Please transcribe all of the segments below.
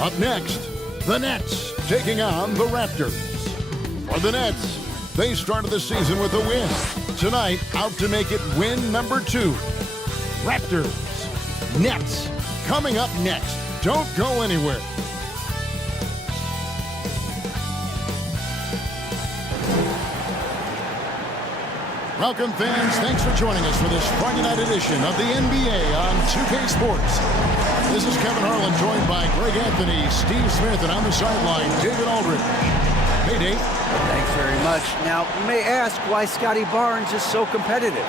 Up next, the Nets taking on the Raptors. For the Nets, they started the season with a win. Tonight, out to make it win number 2. Raptors, Nets, coming up next. Don't go anywhere. Welcome, fans. Thanks for joining us for this Friday night edition of the NBA on 2K Sports. This is Kevin Harlan, joined by Greg Anthony, Steve Smith, and on the sideline, David Aldridge. Hey, Dave. Thanks very much. Now, you may ask why Scotty Barnes is so competitive.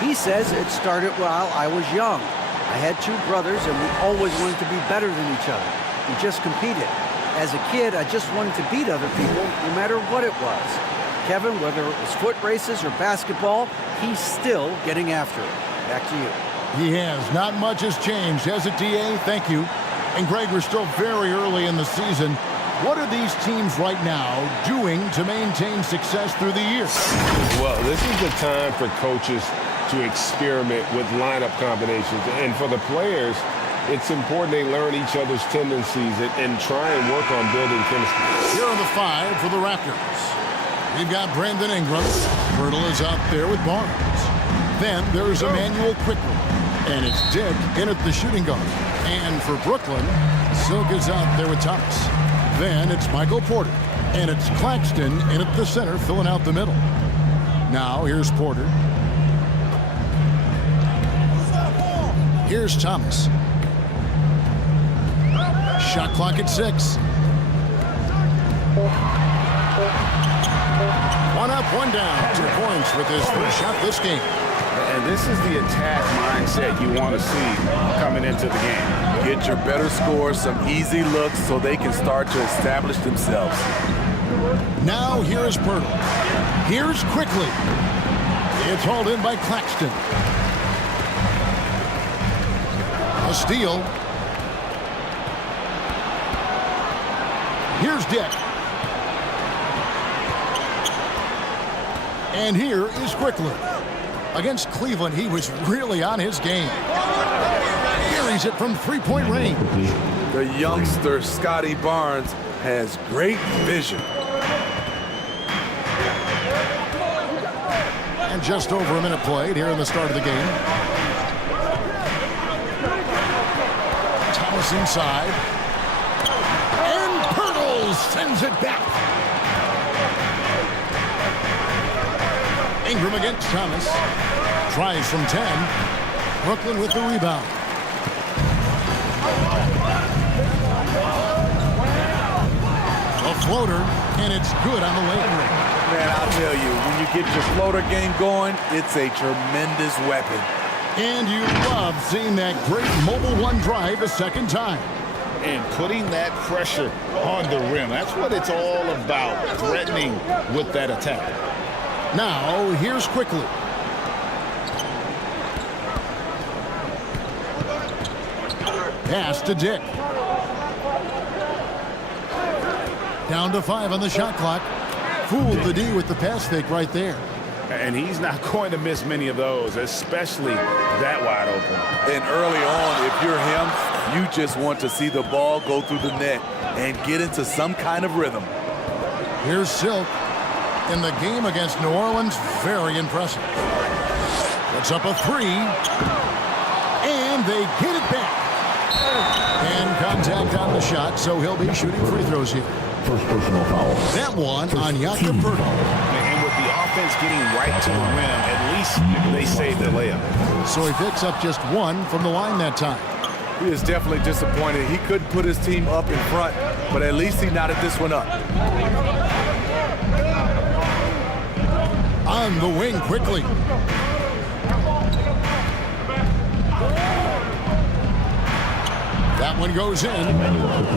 He says it started while I was young. I had 2 brothers, and we always wanted to be better than each other. We just competed. As a kid, I just wanted to beat other people, no matter what it was. Kevin, whether it was foot races or basketball, he's still getting after it. Back to you. He has. Not much has changed, has it, DA? Thank you. And Greg, we're still very early in the season. What are these teams right now doing to maintain success through the year? Well, this is the time for coaches to experiment with lineup combinations. And for the players, it's important they learn each other's tendencies and try and work on building chemistry. Here are the 5 for the Raptors. We've got Brandon Ingram. Myrtle is out there with Barnes. Then there's Emmanuel quickly. And it's Dick in at the shooting guard. And for Brooklyn, Silk is out there with Thomas. Then it's Michael Porter. And it's Claxton in at the center, filling out the middle. Now here's Porter. Here's Thomas. Shot clock at 6. 1 up, 1 down. 2 points with his first shot this game. And this is the attack mindset you want to see coming into the game. Get your better scores, some easy looks so they can start to establish themselves. Now here's Pirtle. Here's quickly. It's hauled in by Claxton. A steal. Here's Dick. And here is Quickly. Against Cleveland, he was really on his game. Carries it from 3-point range. The youngster, Scotty Barnes, has great vision. And just over a minute played here in the start of the game. Thomas inside. And Pirtle sends it back. Ingram against Thomas. Tries from 10. Brooklyn with the rebound. A floater, and it's good on the layup. Man, I'll tell you, when you get your floater game going, it's a tremendous weapon. And you love seeing that great mobile 1 drive a second time. And putting that pressure on the rim. That's what it's all about, threatening with that attack. Now, here's Quickly. Pass to Dick. Down to 5 on the shot clock. Fooled the D with the pass fake right there. And he's not going to miss many of those, especially that wide open. And early on, if you're him, you just want to see the ball go through the net and get into some kind of rhythm. Here's Silk. In the game against New Orleans, very impressive. Puts up a 3. And they get it back. And contact on the shot, so he'll be shooting free throws here. First personal foul. That one on Jakob Pirtle. And with the offense getting right to the rim, at least they saved the layup. So he picks up just 1 from the line that time. He is definitely disappointed. He couldn't put his team up in front, but at least he knotted this one up. On the wing quickly. That one goes in.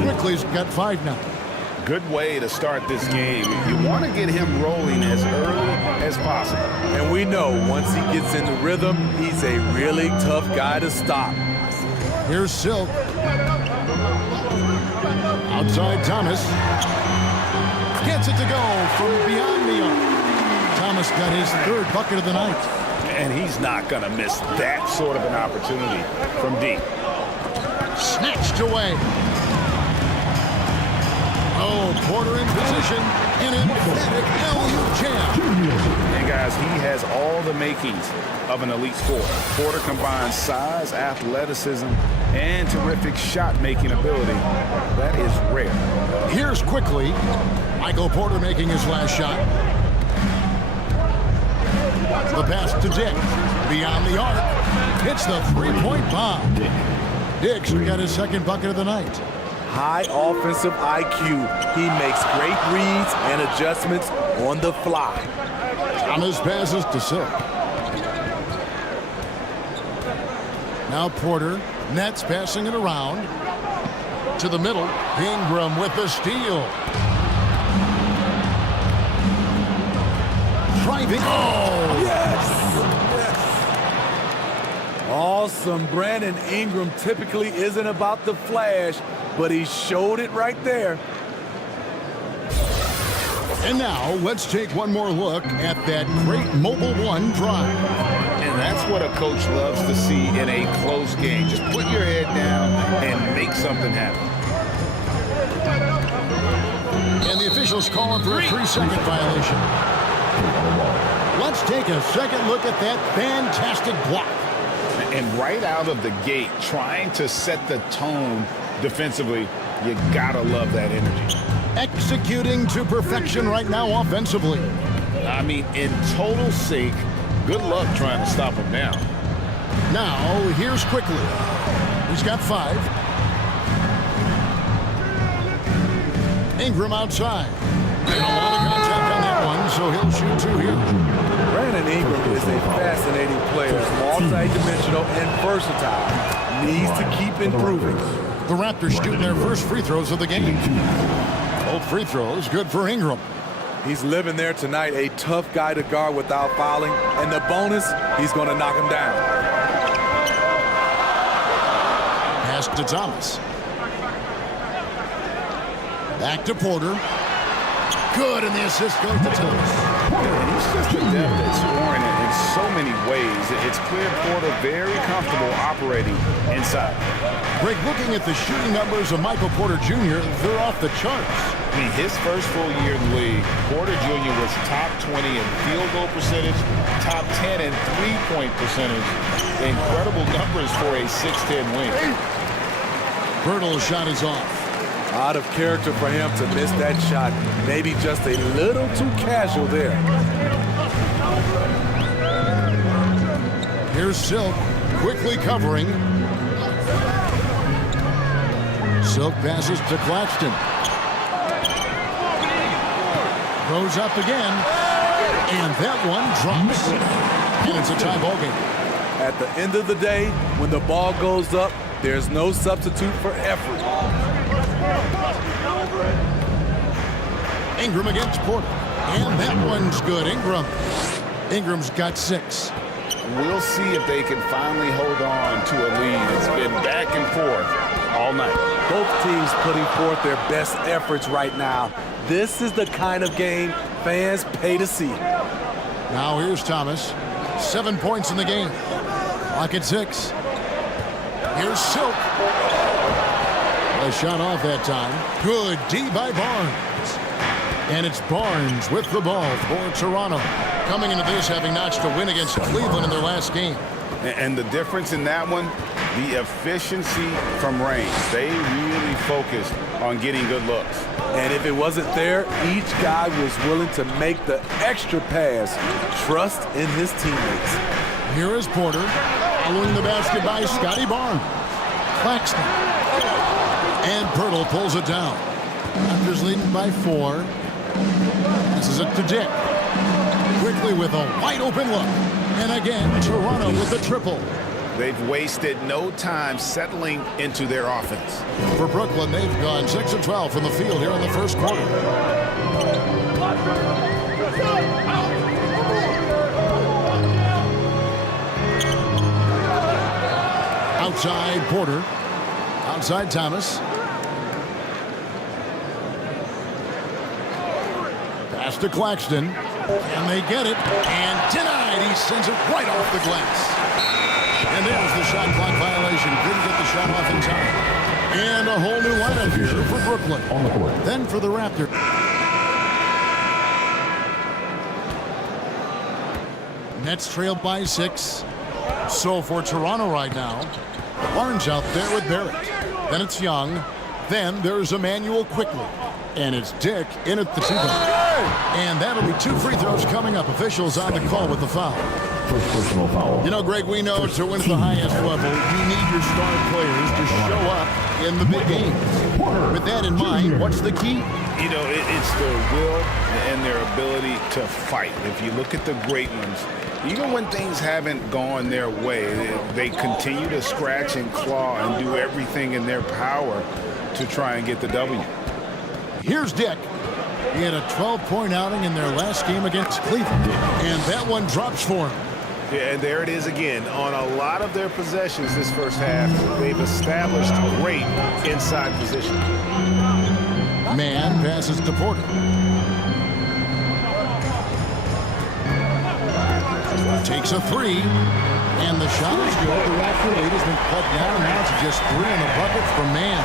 Quickly's got 5 now. Good way to start this game. You want to get him rolling as early as possible. And we know once he gets into rhythm, he's a really tough guy to stop. Here's Silk. Outside Thomas. Gets it to go from beyond the arc. Thomas got his 3rd bucket of the night. And he's not going to miss that sort of an opportunity from deep. Snatched away. Oh, Porter in position. An emphatic alley-oop jam. And guys, he has all the makings of an elite scorer. Porter combines size, athleticism, and terrific shot-making ability. That is rare. Here's quickly Michael Porter making his last shot. The pass to Dick. Beyond the arc. Hits the three-point bomb. Dick's got his second bucket of the night. High offensive IQ. He makes great reads and adjustments on the fly. Thomas passes to Silk. Now Porter. Nets passing it around. To the middle. Ingram with the steal. Driving. Oh! Yes! Awesome. Brandon Ingram typically isn't about the flash, but he showed it right there. And now let's take one more look at that great Mobile One drive. And that's what a coach loves to see in a close game. Just put your head down and make something happen. And the officials calling for a 3-second violation. Let's take a second look at that fantastic block. And right out of the gate, trying to set the tone defensively, you gotta love that energy. Executing to perfection right now offensively. I mean, in total sync. Good luck trying to stop him now. Now, here's quickly. He's got 5. Ingram outside. And a lot of contact on that one, so he'll shoot 2 here. Brandon Ingram is a fascinating player, multi-dimensional and versatile. Needs to keep improving. The Raptors shooting their first free throws of the game. Both free throws, good for Ingram. He's living there tonight, a tough guy to guard without fouling, and the bonus, he's going to knock him down. Pass to Thomas. Back to Porter. Good, and the assist goes to Thomas. And he's just adept at scoring it in so many ways. It's clear Porter very comfortable operating inside. Greg, looking at the shooting numbers of Michael Porter Jr., they're off the charts. I mean, his first full year in the league, Porter Jr. was top 20 in field goal percentage, top 10 in three-point percentage. Incredible numbers for a 6'10 wing. Bertle's shot is off. Out of character for him to miss that shot. Maybe just a little too casual there. Here's Silk, quickly covering. Silk passes to Claxton. Goes up again. And that one drops. And it's a tie ball game. At the end of the day, when the ball goes up, there's no substitute for effort. Ingram against Porter. And that one's good. Ingram's got 6. We'll see if they can finally hold on to a lead. It's been back and forth all night. Both teams putting forth their best efforts right now. This is the kind of game fans pay to see. Now here's Thomas. 7 points in the game. Clock at 6. Here's Silk. A shot off that time. Good D by Barnes. And it's Barnes with the ball for Toronto. Coming into this having notched a win against Cleveland in their last game. And the difference in that one, the efficiency from range. They really focused on getting good looks. And if it wasn't there, each guy was willing to make the extra pass. Trust in his teammates. Here is Porter. Following the basket by Scotty Barnes. Claxton. And Pirtle pulls it down. Raptors leading by 4. This is it to Dick. Quickly with a wide open look. And again, Toronto with the triple. They've wasted no time settling into their offense. For Brooklyn, they've gone 6 of 12 from the field here in the first quarter. Outside Porter. Outside Thomas. Pass to Claxton. And they get it. And denied. He sends it right off the glass. And there's the shot clock violation. Couldn't get the shot off in time. And a whole new lineup here for Brooklyn. On the court. Then for the Raptors. Nets trail by 6. So for Toronto right now, Barnes out there with Barrett. Then it's Young. Then there's Emmanuel quickly. And it's Dick in at the 2-guard. And that'll be 2 free throws coming up. Officials on the call with the foul. First personal foul. You know, Greg, we know to win at the highest level, you need your star players to show up in the big games. With that in mind, what's the key? You know, it's their will and their ability to fight. If you look at the great ones, even when things haven't gone their way, they continue to scratch and claw and do everything in their power to try and get the W. Here's Dick. He had a 12-point outing in their last game against Cleveland, and that one drops for him. Yeah, and there it is again. On a lot of their possessions this first half, they've established great inside position. Man passes to Porter. Takes a 3, and the shot is good. The Raptor lead has been cut down now to just 3 in the bucket from Man.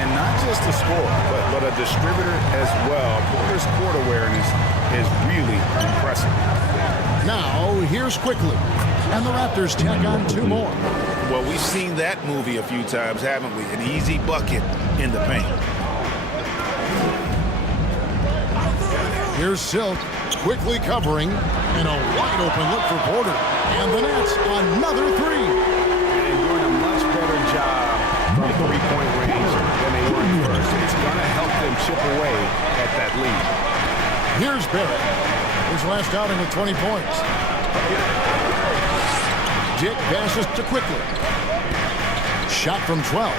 And not just a scorer, but a distributor as well. Porter's court awareness is really impressive. Now, here's quickly. And the Raptors tack on 2 more. Well, we've seen that movie a few times, haven't we? An easy bucket in the paint. Here's Silk quickly covering, and a wide open look for Porter. And the Nets, another 3. And doing a much better job from 3-point range than they were at first. It's going to help them chip away at that lead. Here's Barrett. His last outing with 20 points. Dick passes to quickly. Shot from 12.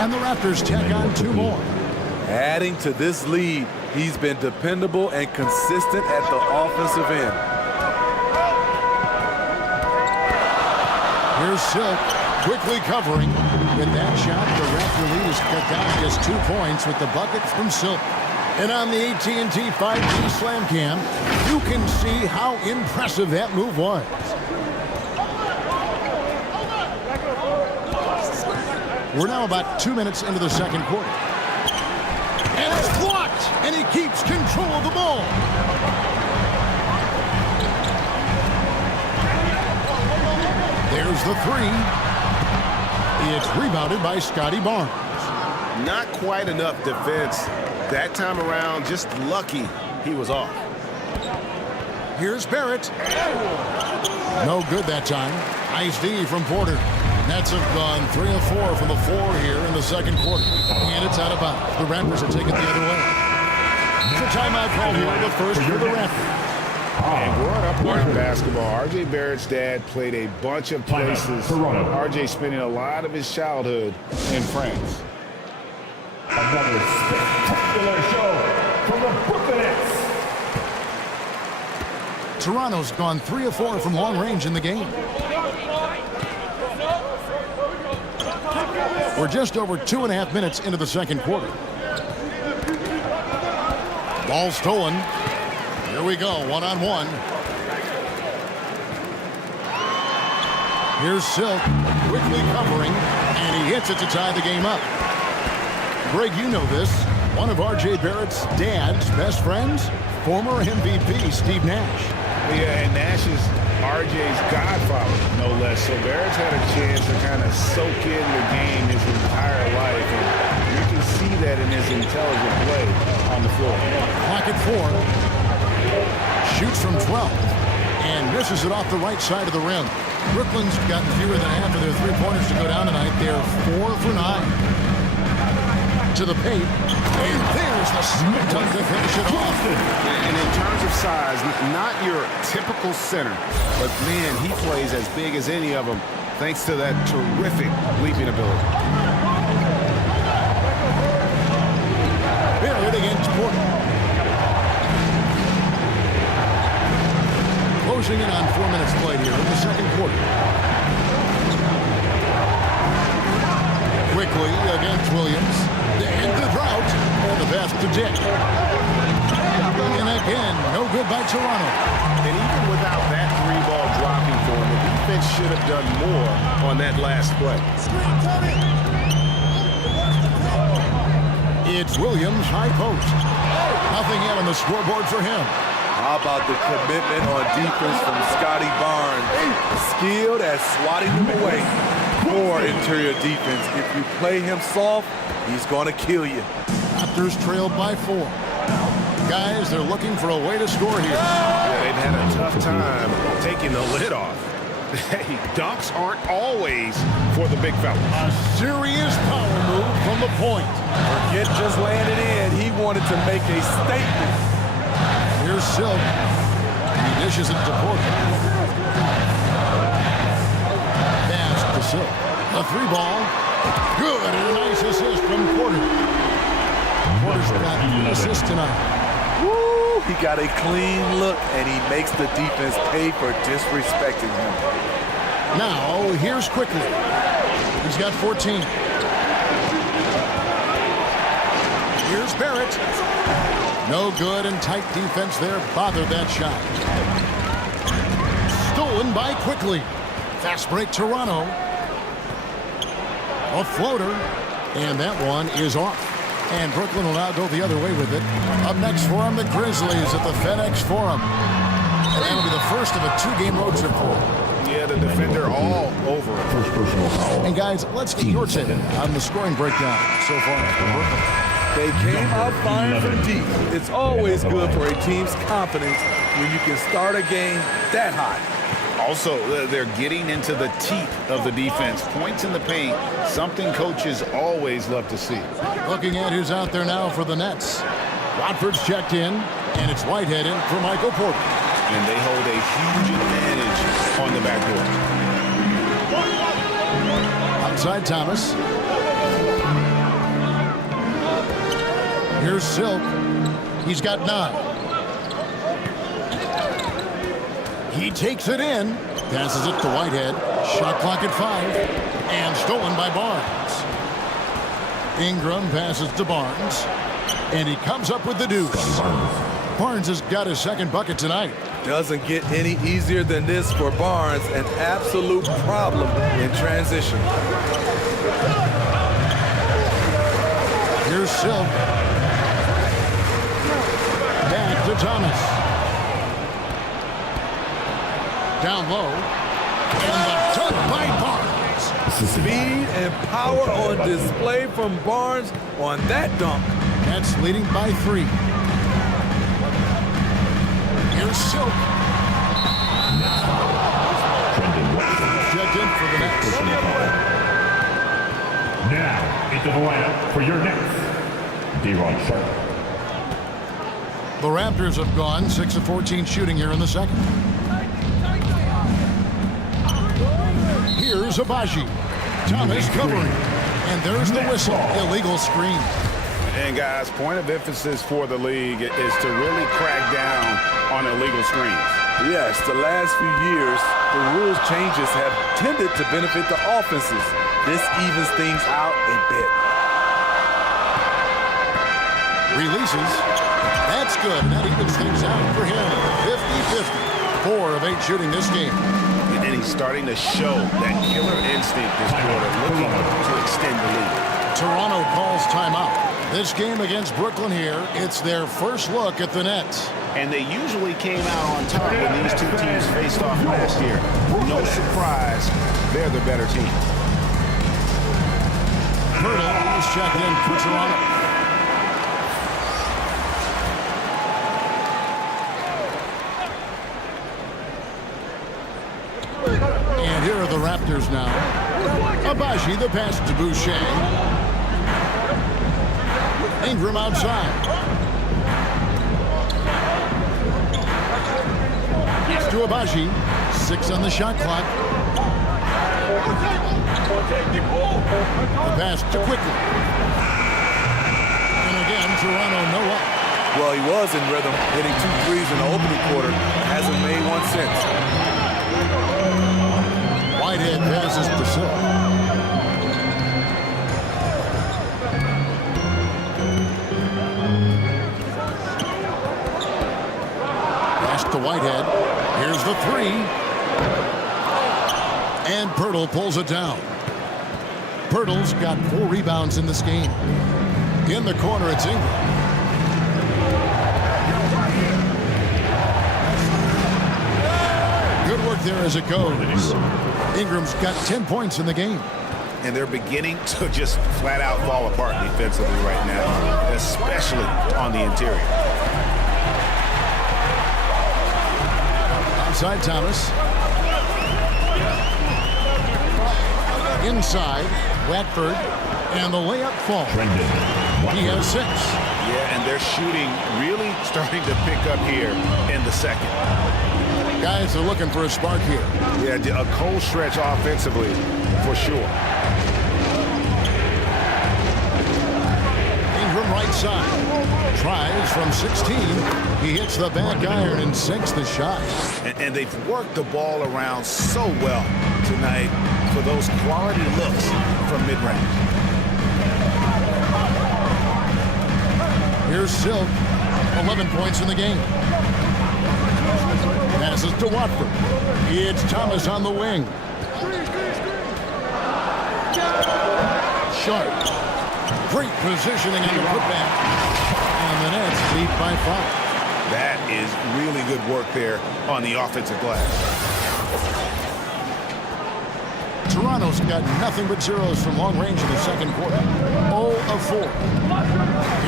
And the Raptors tack on 2 more. Adding to this lead, he's been dependable and consistent at the offensive end. Here's Silk quickly covering. With that shot, the Raptor lead is cut down to just 2 points with the bucket from Silk. And on the AT&T 5G Slam Cam, you can see how impressive that move was. We're now about 2 minutes into the second quarter. And it's blocked, and he keeps control of the ball. There's the 3. It's rebounded by Scotty Barnes. Not quite enough defense that time around. Just lucky he was off. Here's Barrett. No good that time. Nice D from Porter. Nets have gone 3 of 4 from the floor here in the second quarter. And it's out of bounds. The Raptors will take it the other way. It's a timeout call here, the first for the Raptors. And growing up playing basketball, R.J. Barrett's dad played a bunch of places. R.J. spending a lot of his childhood in France. Another spectacular show from the Brooklyn Nets. Toronto's gone 3 of 4 from long range in the game. We're just over 2.5 minutes into the second quarter. Ball stolen. Here we go, 1-on-1. Here's Silk, quickly covering, and he hits it to tie the game up. Greg, you know this. One of R.J. Barrett's dad's best friends, former MVP Steve Nash. Yeah, and Nash is R.J.'s godfather, no less. So Barrett's had a chance to kind of soak in the game his entire life, and you can see that in his intelligent play on the floor. Clock at 4. Shoots from 12 and misses it off the right side of the rim. Brooklyn's gotten fewer than half of their three-pointers to go down tonight. They're 4 for 9. To the paint, and there's the smack to finish it off. And in terms of size, not your typical center, but man, he plays as big as any of them thanks to that terrific leaping ability. Barrett against Porter. Closing in on 4 minutes played here in the second quarter. Quickly against Williams. And the drought. And the pass to Dick. And again, no good by Toronto. And even without that 3-ball dropping for him, the defense should have done more on that last play. It's Williams' high post. Nothing yet on the scoreboard for him. How about the commitment on defense from Scotty Barnes? Skilled at swatting them away. Poor interior defense. If you play him soft, he's going to kill you. Raptors trailed by 4. Guys, they're looking for a way to score here. Yeah, they've had a tough time taking the lid off. Hey, dunks aren't always for the big fellas. A serious power move from the point. Forget just laying it in. He wanted to make a statement. Here's Silk. He dishes it to Porter. Pass to Silk. A 3-ball. Good, and a nice assist from Porter. Porter's got an assist tonight. Woo! He got a clean look, and he makes the defense pay for disrespecting him. Now, here's Quickly. He's got 14. Here's Barrett. No good, and tight defense there bothered that shot. Stolen by Quickly. Fast break Toronto. A floater, and that one is off. And Brooklyn will now go the other way with it. Up next for them, the Grizzlies at the FedEx Forum. And that'll be the first of a 2-game road trip for them. Yeah, the defender all over it. First personal foul. And guys, let's get your take on the scoring breakdown so far for Brooklyn. They came out fine from deep. It's always good for a team's confidence when you can start a game that hot. Also, they're getting into the teeth of the defense. Points in the paint, something coaches always love to see. Looking at who's out there now for the Nets. Watford's checked in, and it's Whitehead in for Michael Porter. And they hold a huge advantage on the backcourt. Outside Thomas. Here's Silk. He's got 9. He takes it in, passes it to Whitehead. Shot clock at 5, and stolen by Barnes. Ingram passes to Barnes, and he comes up with the deuce. Barnes has got his second bucket tonight. Doesn't get any easier than this for Barnes. An absolute problem in transition. Here's Silk. Back to Thomas. Down low, and the dunk by Barnes. Speed and power on display from Barnes on that dunk. That's leading by 3. Here's Silk. Checked in for the Nets. Now, into the lineup for your next D-Ron Sharp. The Raptors have gone 6 of 14 shooting here in the second. Here's Abaji. Thomas covering. And there's the whistle. Illegal screen. And guys, point of emphasis for the league is to really crack down on illegal screens. Yes, the last few years, the rules changes have tended to benefit the offenses. This evens things out a bit. Releases. That's good. That evens things out for him. 50-50. 4 of 8 shooting this game. And he's starting to show that killer instinct this quarter, looking to extend the lead. Toronto calls timeout. This game against Brooklyn here, it's their first look at the Nets. And they usually came out on top when these two teams faced off last year. No surprise, they're the better team. Hurdle is checked in for Toronto. And here are the Raptors now. Abaji, the pass to Boucher. Ingram outside. It's to Abaji. 6 on the shot clock. The pass to Quickly. And again, Toronto no up. Well, he was in rhythm, hitting 2 threes in the opening quarter. Hasn't made one since. Whitehead passes to Silk. Pass to Whitehead. Here's the 3. And Pirtle pulls it down. Pirtle's got 4 rebounds in this game. In the corner, it's Ingram. Good work there as it goes. Ingram's got 10 points in the game. And they're beginning to just flat out fall apart defensively right now, especially on the interior. Outside Thomas. Inside, Watford, and the layup falls. He has 6. Yeah, and their shooting really starting to pick up here in the second. Guys are looking for a spark here. Yeah, a cold stretch offensively for sure. Ingram right side. Tries from 16. He hits the back iron and sinks the shot. And they've worked the ball around so well tonight for those quality looks from mid-range. Here's Silk. 11 points in the game. Passes to Watford. It's Thomas on the wing. Sharp. Great positioning on the putback. And the Nets lead by 5. That is really good work there on the offensive glass. Toronto's got nothing but zeros from long range in the second quarter. 0 of 4.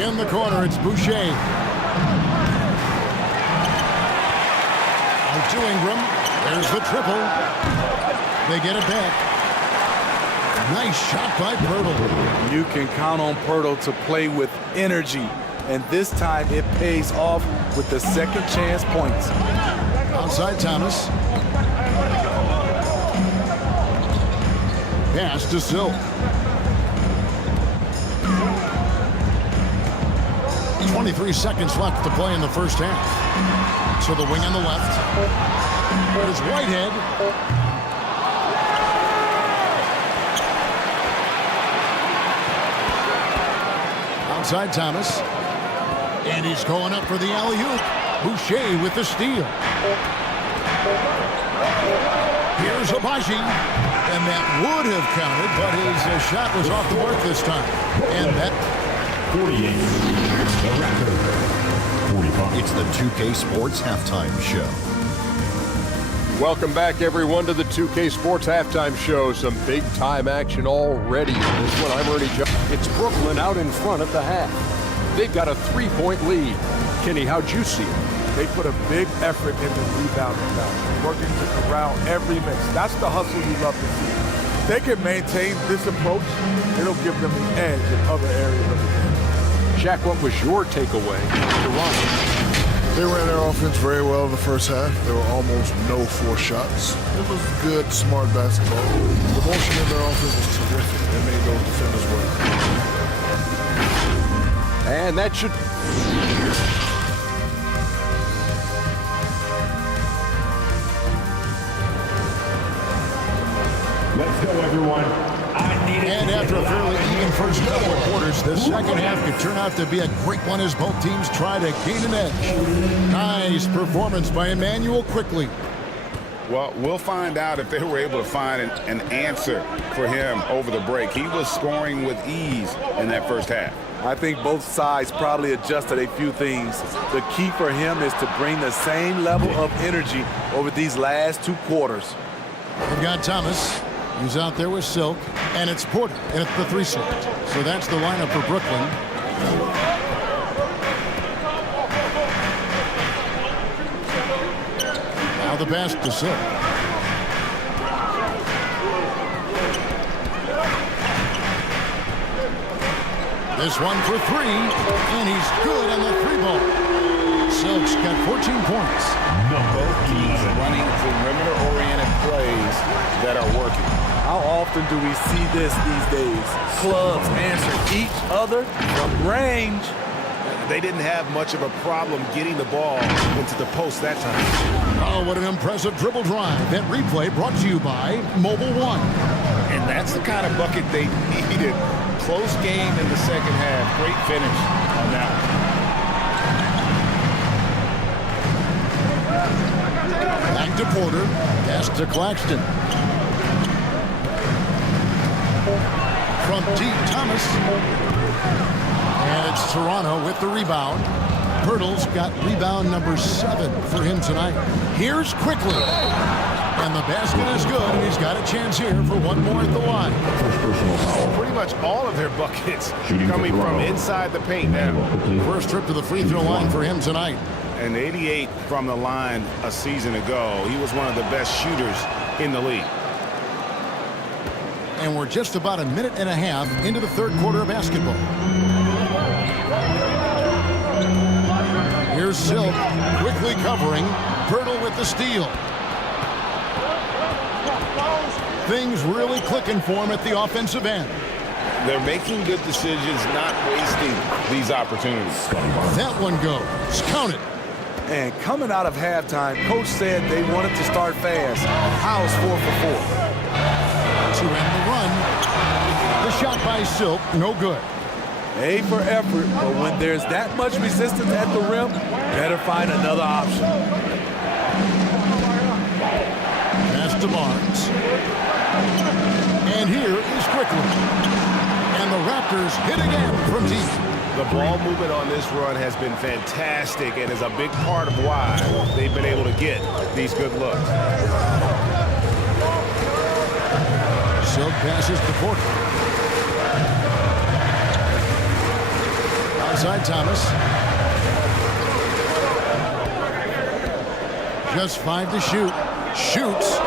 In the corner, it's Boucher. Out to Ingram. There's the triple. They get it back. Nice shot by Pirtle. You can count on Pirtle to play with energy. And this time it pays off with the second chance points. Outside Thomas. Pass to Silk. 23 seconds left to play in the first half. So the wing on the left. There's Whitehead. Outside Thomas. And he's going up for the alley-oop. Boucher with the steal. Here's Abaji. And that would have counted, but his shot was off the mark this time. And that 48. The Raptors. 45. It's the 2K Sports Halftime Show. Welcome back, everyone, to the 2K Sports Halftime Show. Some big-time action already in this one. I'm Ernie Jones. It's Brooklyn out in front at the half. They've got a 3-point lead. Kenny, how'd you see it? They put a big effort into rebounding now, working to corral every miss. That's the hustle you love to see. If they can maintain this approach, it'll give them the edge in other areas of the game. Shaq, what was your takeaway from Toronto? They ran their offense very well in the first half. There were almost no forced shots. It was good, smart basketball. The motion in their offense was terrific. They made those defenders work. And that should... Let's go, everyone. And after a fairly even first couple of quarters, the second half could turn out to be a great one as both teams try to gain an edge. Nice performance by Emmanuel Quickly. Well, we'll find out if they were able to find an answer for him over the break. He was scoring with ease in that first half. I think both sides probably adjusted a few things. The key for him is to bring the same level of energy over these last 2 quarters. We've got Thomas. He's out there with Silk, and it's Porter at the 3 slot. So that's the lineup for Brooklyn. Now the pass to Silk. This one for 3, and he's good on the 3-ball. Silk's got 14 points. Both teams running perimeter-oriented plays that are working. How often do we see this these days? Clubs answer each other from range. They didn't have much of a problem getting the ball into the post that time. Oh, what an impressive dribble drive. That replay brought to you by Mobile One. And that's the kind of bucket they needed. Close game in the second half. Great finish on that one. Back to Porter. Pass to Claxton. From deep, Thomas. And it's Toronto with the rebound. Pirtle's got rebound number 7 for him tonight. Here's quickly. And the basket is good, and he's got a chance here for one more at the line. Pretty much all of their buckets coming from inside the paint now. First trip to the free throw line for him tonight. And 88 from the line a season ago. He was one of the best shooters in the league. And we're just about a minute and a half into the third quarter of basketball. Here's Silk quickly covering. Pirtle with the steal. Things really clicking for him at the offensive end. They're making good decisions, not wasting these opportunities. That one goes. Count it. And coming out of halftime, Coach said they wanted to start fast. How's 4 for 4? To end the run. The shot by Silk, no good. A for effort, but when there's that much resistance at the rim, better find another option. Pass to Barnes. And here is quickly. And the Raptors hit again from deep. The ball movement on this run has been fantastic and is a big part of why they've been able to get these good looks. Silk passes to Porter. Outside Thomas. Just 5 to shoot. Shoots.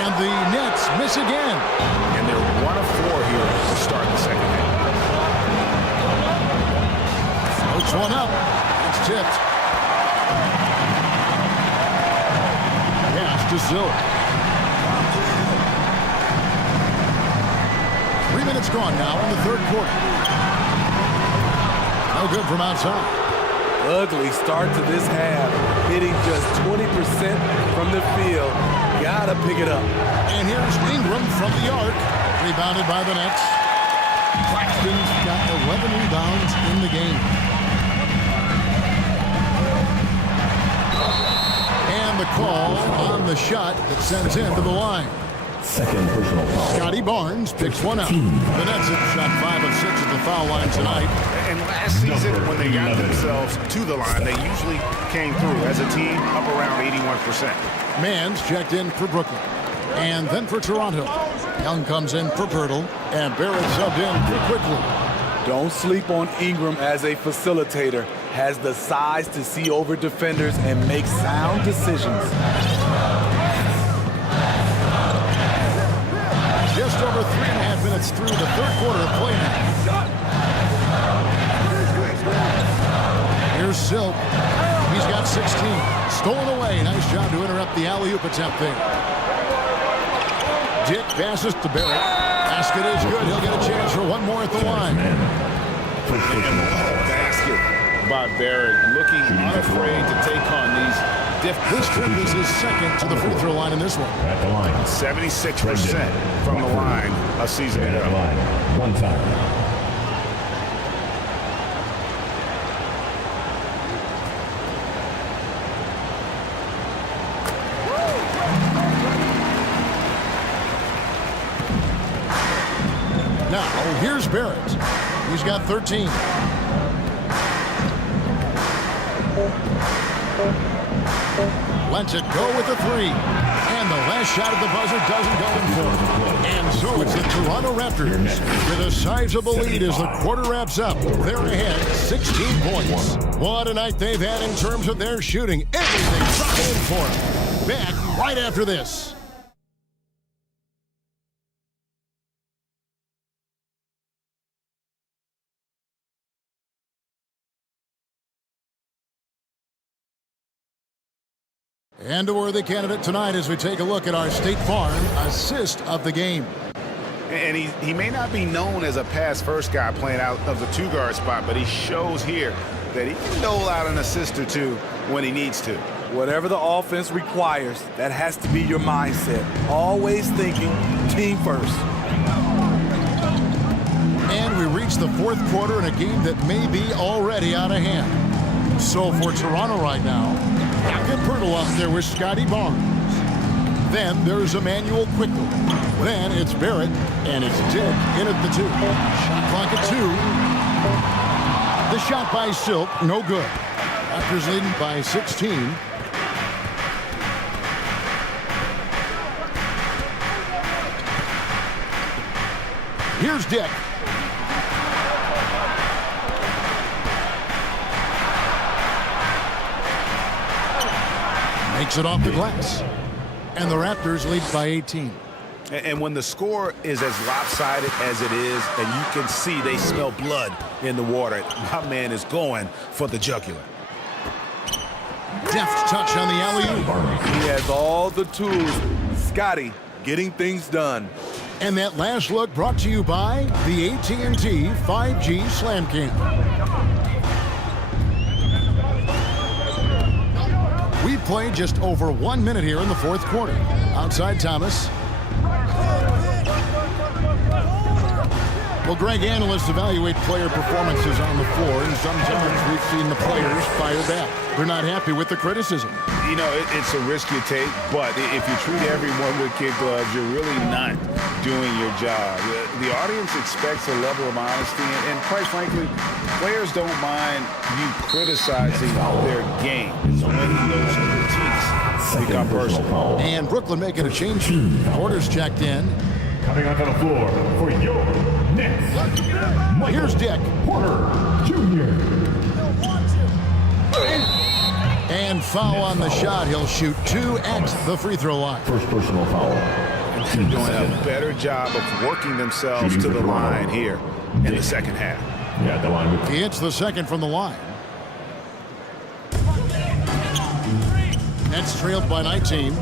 And the Nets miss again. And they're 1 of 4 here to start the second half. Floats one up. It's tipped. Pass to Silk. 3 minutes gone now in the third quarter. No good from outside. Ugly start to this half. Hitting just 20% from the field. Gotta pick it up. And here's Ingram from the arc. Rebounded by the Nets. Claxton's got 11 rebounds in the game. And the call on the shot that sends him to the line. Second personal foul. Scotty Barnes picks one up. The Nets have shot 5 of 6 at the foul line tonight. And last season, when they got themselves to the line, they usually came through as a team up around 81%. Mann's checked in for Brooklyn. And then for Toronto. Young comes in for Pirtle. And Barrett subbed in for quickly. Don't sleep on Ingram as a facilitator. Has the size to see over defenders and make sound decisions. Just over 3.5 minutes through the third quarter of play now. Here's Silk. He's got 16. Stolen away. Nice job to interrupt the alley-oop attempt there. Dick passes to Barrett. Basket is good. He'll get a chance for one more at the line. Basket by Barrett, looking unafraid to take on these This trip is his second to the free throw line in this one. At the line. 76% from the line a season ago. At the line. One time. Now, here's Barrett. He's got 13. Lets it go with the 3. And the last shot at the buzzer doesn't go in for him. And so it's the Toronto Raptors with a sizable lead as the quarter wraps up. They're ahead 16 points. What a night they've had in terms of their shooting. Everything's dropping in for them. Back right after this. And a worthy candidate tonight as we take a look at our State Farm assist of the game. And he may not be known as a pass-first guy playing out of the two-guard spot, but he shows here that he can dole out an assist or two when he needs to. Whatever the offense requires, that has to be your mindset. Always thinking team first. And we reach the fourth quarter in a game that may be already out of hand. So for Toronto right now, Akan up there with Scotty Barnes. Then there's Emmanuel quickly. Then it's Barrett, and it's Dick in at the 2. Shot clock at 2. The shot by Silk, no good. Raptors leading by 16. Here's Dick. Makes it off the glass. And the Raptors lead by 18. And when the score is as lopsided as it is, and you can see they smell blood in the water, my man is going for the jugular. Deft touch on the alley-oop. He has all the tools. Scotty getting things done. And that last look brought to you by the AT&T 5G Slam Cam. We've played just over 1 minute here in the fourth quarter. Outside Thomas. Well, Greg, analysts evaluate player performances on the floor, and sometimes we've seen the players fire back. They're not happy with the criticism. You know, it's a risk you take, but if you treat everyone with kid gloves, you're really not doing your job. The audience expects a level of honesty, and quite frankly, players don't mind you criticizing their game. It's when those critiques become personal. And Brooklyn making a change. Porter's checked in. Coming onto the floor for your Nets. Here's Dick. Porter Jr. And foul on the shot. He'll shoot 2x the free throw line. First personal foul. They're doing a better job of working themselves to the line here in the second half. Yeah, the line. He hits the second from the line. Nets trailed by 19.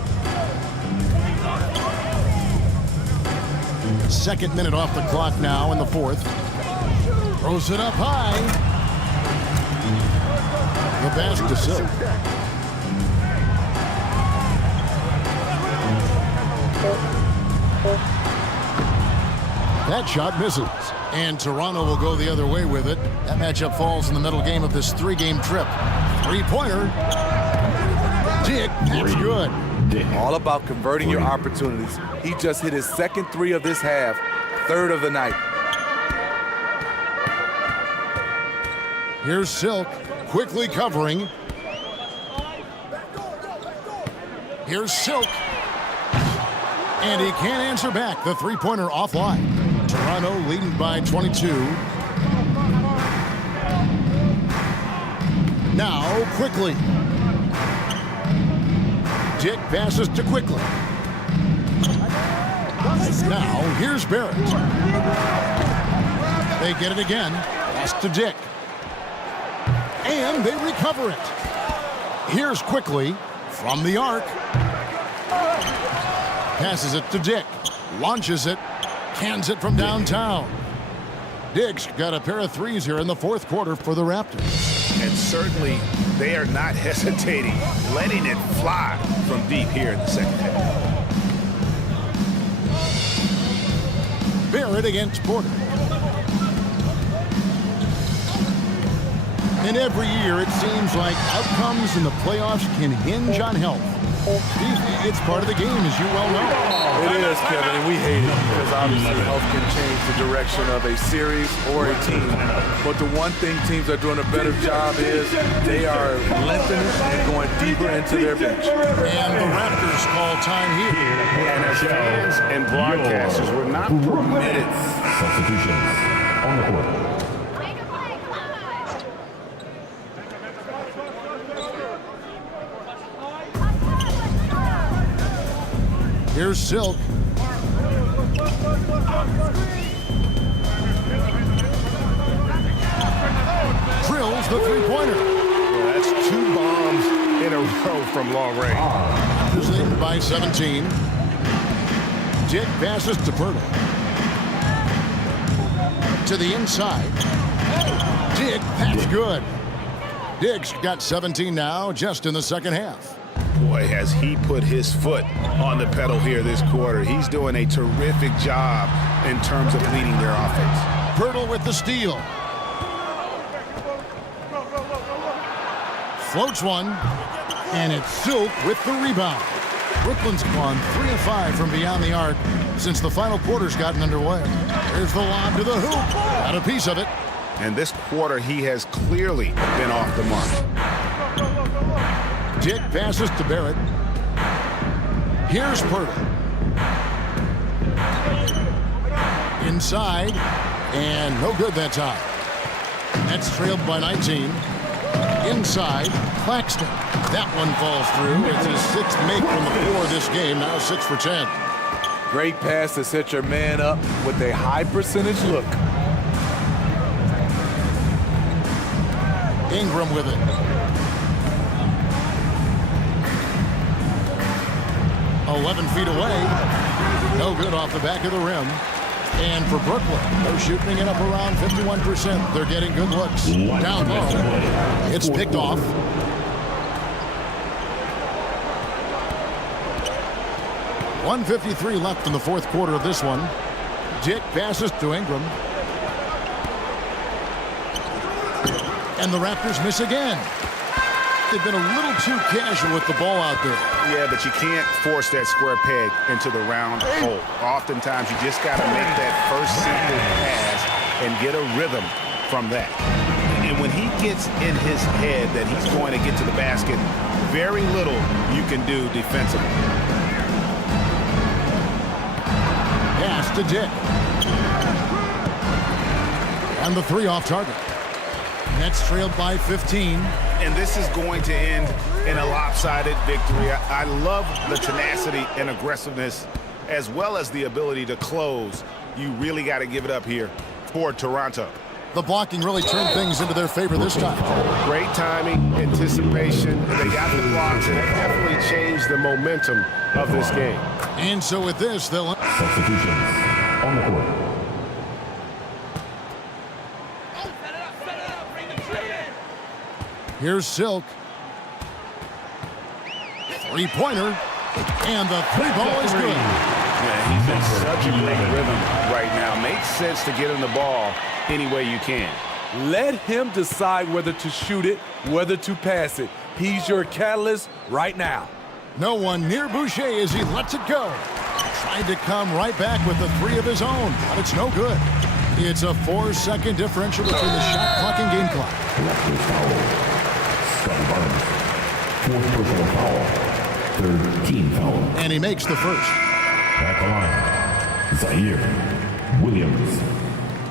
Second minute off the clock now in the fourth. Throws it up high. The pass to Silk. That shot misses. And Toronto will go the other way with it. That matchup falls in the middle game of this three-game trip. Three-pointer. Dick, that's good. All about converting your opportunities. He just hit his second three of this half, third of the night. Here's Silk, quickly covering. Here's Silk. And he can't answer back. The three-pointer offline. Toronto leading by 22. Now, quickly. Dick passes to Quickly. Now, here's Barrett. They get it again. Pass to Dick. And they recover it. Here's Quickly from the arc. Passes it to Dick. Launches it. Cans it from downtown. Dick's got a pair of threes here in the fourth quarter for the Raptors. And certainly, they are not hesitating, letting it fly from deep here in the second half. Barrett against Porter. And every year it seems like outcomes in the playoffs can hinge on health. It's part of the game, as you well know. It is, Kevin, and we hate it because obviously health can change the direction of a series or a team. But the one thing teams are doing a better job is they are lengthening and going deeper into their bench. And the Raptors call time here. And as fans and broadcasters, we're not permitted. Substitutions on the court. Here's Silk. Drills the three-pointer. Well, that's 2 bombs in a row from long range. Raptors leading by 17. Dick passes to Pirtle. To the inside. Dick, that's good. Dick's got 17 now, just in the second half. Boy, has he put his foot on the pedal here this quarter. He's doing a terrific job in terms of leading their offense. Pirtle with the steal. Floats one, and it's Silk with the rebound. Brooklyn's gone 3 of 5 from beyond the arc since the final quarter's gotten underway. There's the lob to the hoop. Got a piece of it. And this quarter, he has clearly been off the mark. Dick passes to Barrett. Here's Pirtle. Inside, and no good that time. That's trailed by 19. Inside, Claxton. That one falls through. It's his 6th make from the floor this game, now 6 for 10. Great pass to set your man up with a high percentage look. Ingram with it. 11 feet away. No good off the back of the rim. And for Brooklyn, they're shooting it up around 51%. They're getting good looks. Down low. It's picked off. .153 left in the 4th quarter of this one. Dick passes to Ingram. And the Raptors miss again. They've been a little too casual with the ball out there. Yeah, but you can't force that square peg into the round hole. Oftentimes, you just got to make that first simple pass and get a rhythm from that. And when he gets in his head that he's going to get to the basket, very little you can do defensively. Pass to Dick. And the 3 off target. Nets trailed by 15. And this is going to end in a lopsided victory. I love the tenacity and aggressiveness as well as the ability to close. You really got to give it up here for Toronto. The blocking really turned things into their favor this time. Great timing, anticipation. They got the blocks, and it definitely changed the momentum of this game. And so with this, they'll... Substitutions on the court. Here's Silk. 3-pointer. And the 3-ball is good. Yeah, he's in such a great rhythm right now. Makes sense to get him the ball any way you can. Let him decide whether to shoot it, whether to pass it. He's your catalyst right now. No one near Boucher as he lets it go. Tried to come right back with the 3 of his own, but it's no good. It's a 4-second differential between the shot clock and game clock. Raptors foul. Scotty Barnes. 4th personal foul. 3rd team foul. And he makes the first. At the line, Zaire Williams.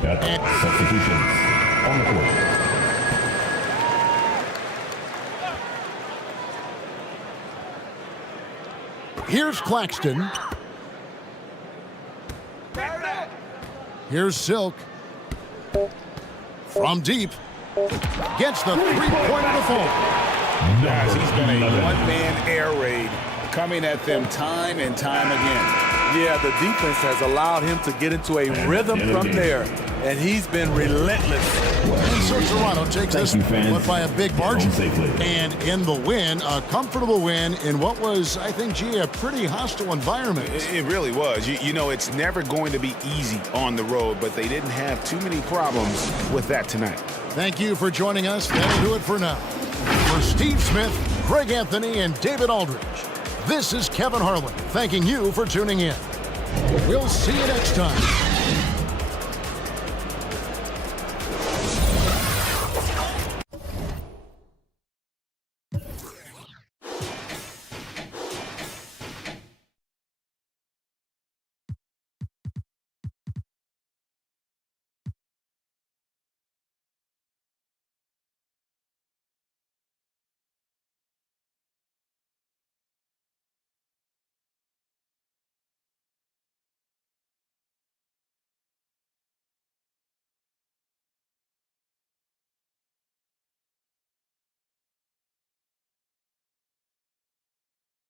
At substitutions on the court. Here's Claxton. Here's Silk. From deep. Gets the 3-pointer to fall. Guys, he's been a one-man air raid coming at them time and time again. Yeah, the defense has allowed him to get into a rhythm from there, and he's been relentless. And so Toronto takes this but by a big margin. And in the win, a comfortable win in what was, I think, a pretty hostile environment. It really was. You know, it's never going to be easy on the road, but they didn't have too many problems with that tonight. Thank you for joining us. That'll do it for now. For Steve Smith, Greg Anthony, and David Aldridge, this is Kevin Harlan thanking you for tuning in. We'll see you next time.